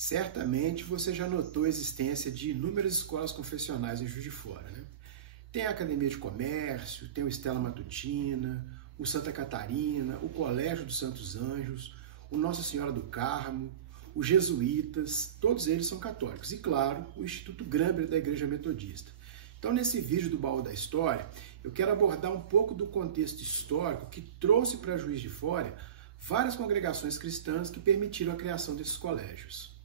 Certamente você já notou a existência de inúmeras escolas confessionais em Juiz de Fora, né? Tem a Academia de Comércio, tem o Stella Matutina, o Santa Catarina, o Colégio dos Santos Anjos, o Nossa Senhora do Carmo, os Jesuítas, todos eles são católicos. E, claro, o Instituto Gramber da Igreja Metodista. Então, nesse vídeo do Baú da História, eu quero abordar um pouco do contexto histórico que trouxe para Juiz de Fora várias congregações cristãs que permitiram a criação desses colégios.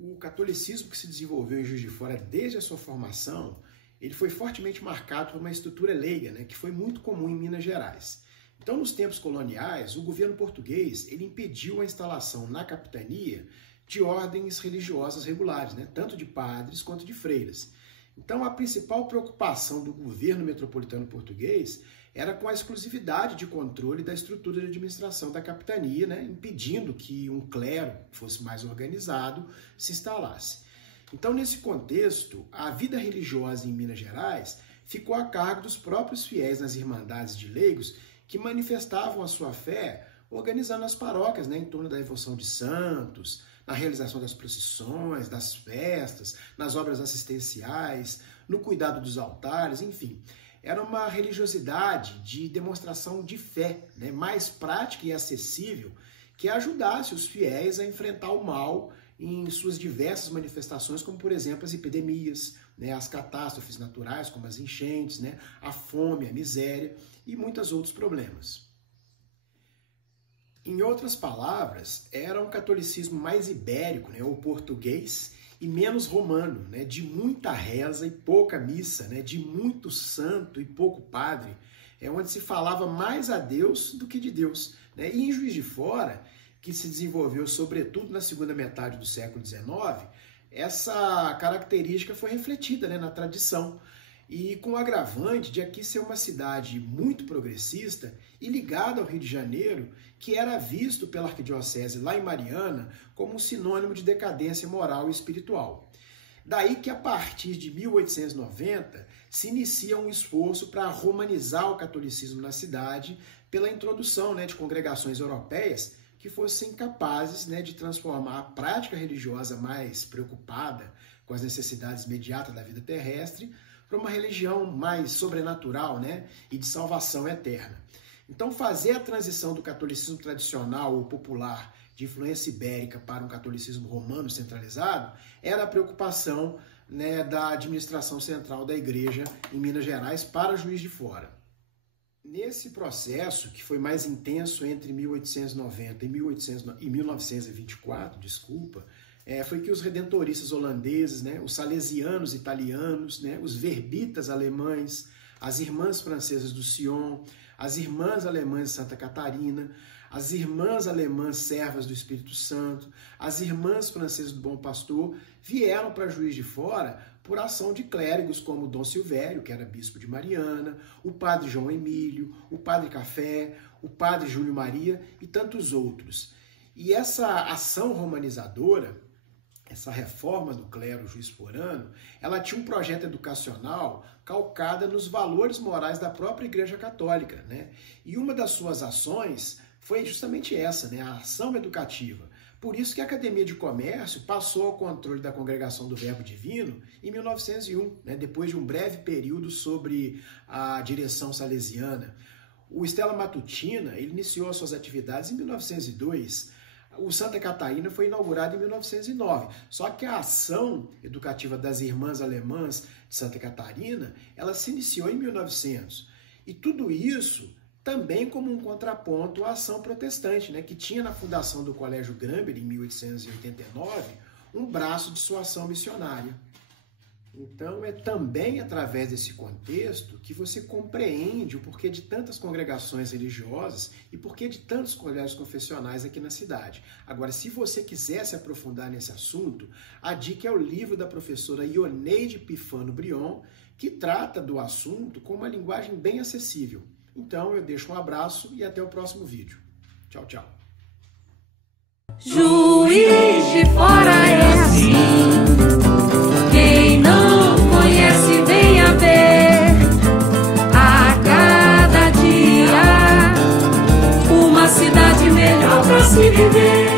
O catolicismo que se desenvolveu em Juiz de Fora desde a sua formação, ele foi fortemente marcado por uma estrutura leiga, que foi muito comum em Minas Gerais. Então, nos tempos coloniais, o governo português ele impediu a instalação na capitania de ordens religiosas regulares, tanto de padres quanto de freiras. Então, a principal preocupação do governo metropolitano português era com a exclusividade de controle da estrutura de administração da capitania, impedindo que um clero que fosse mais organizado se instalasse. Então, nesse contexto, a vida religiosa em Minas Gerais ficou a cargo dos próprios fiéis nas irmandades de leigos que manifestavam a sua fé organizando as paróquias em torno da devoção de santos, na realização das procissões, das festas, nas obras assistenciais, no cuidado dos altares, enfim. Era uma religiosidade de demonstração de fé, mais prática e acessível, que ajudasse os fiéis a enfrentar o mal em suas diversas manifestações, como, por exemplo, as epidemias, as catástrofes naturais, como as enchentes, a fome, a miséria e muitos outros problemas. Em outras palavras, era um catolicismo mais ibérico, ou português, e menos romano, de muita reza e pouca missa, de muito santo e pouco padre, onde se falava mais a Deus do que de Deus. E em Juiz de Fora, que se desenvolveu sobretudo na segunda metade do século XIX, essa característica foi refletida na tradição, e com o agravante de aqui ser uma cidade muito progressista e ligada ao Rio de Janeiro, que era visto pela arquidiocese lá em Mariana como um sinônimo de decadência moral e espiritual. Daí que a partir de 1890 se inicia um esforço para romanizar o catolicismo na cidade pela introdução de congregações europeias que fossem capazes de transformar a prática religiosa mais preocupada com as necessidades imediatas da vida terrestre para uma religião mais sobrenatural e de salvação eterna. Então, fazer a transição do catolicismo tradicional ou popular de influência ibérica para um catolicismo romano centralizado era a preocupação da administração central da igreja em Minas Gerais para Juiz de Fora. Nesse processo, que foi mais intenso entre 1890 e 1924, foi que os redentoristas holandeses, os salesianos italianos, os verbitas alemães, as irmãs francesas do Sion, as irmãs alemãs de Santa Catarina, as irmãs alemãs servas do Espírito Santo, as irmãs francesas do Bom Pastor, vieram para Juiz de Fora por ação de clérigos como Dom Silvério, que era bispo de Mariana, o padre João Emílio, o padre Café, o padre Júlio Maria e tantos outros. E essa ação romanizadora, essa reforma do clero juiz-forano, ela tinha um projeto educacional calcada nos valores morais da própria Igreja Católica, E uma das suas ações foi justamente essa, a ação educativa. Por isso que a Academia de Comércio passou ao controle da Congregação do Verbo Divino em 1901, depois de um breve período sob a direção salesiana. O Stella Matutina ele iniciou as suas atividades em 1902, o Santa Catarina foi inaugurado em 1909, só que a ação educativa das irmãs alemãs de Santa Catarina, ela se iniciou em 1900. E tudo isso também como um contraponto à ação protestante, que tinha na fundação do Colégio Gramber, em 1889, um braço de sua ação missionária. Então, é também através desse contexto que você compreende o porquê de tantas congregações religiosas e porquê de tantos colégios confessionais aqui na cidade. Agora, se você quiser se aprofundar nesse assunto, a dica é o livro da professora Ioneide Pifano Brion, que trata do assunto com uma linguagem bem acessível. Então, eu deixo um abraço e até o próximo vídeo. Tchau, tchau. Juiz de Fora é assim. Quem não conhece, venha ver. A cada dia, uma cidade melhor pra se viver.